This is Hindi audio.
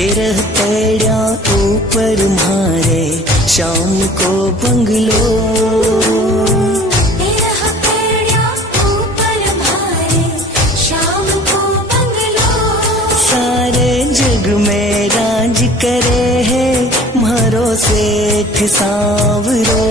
तेरह पैड़िया ऊपर मारे शाम को बंगलो, तेरह पैड़िया ऊपर मारे शाम को बंगलो। सारे जग में राज करे है म्हारो सेठ सांवरो।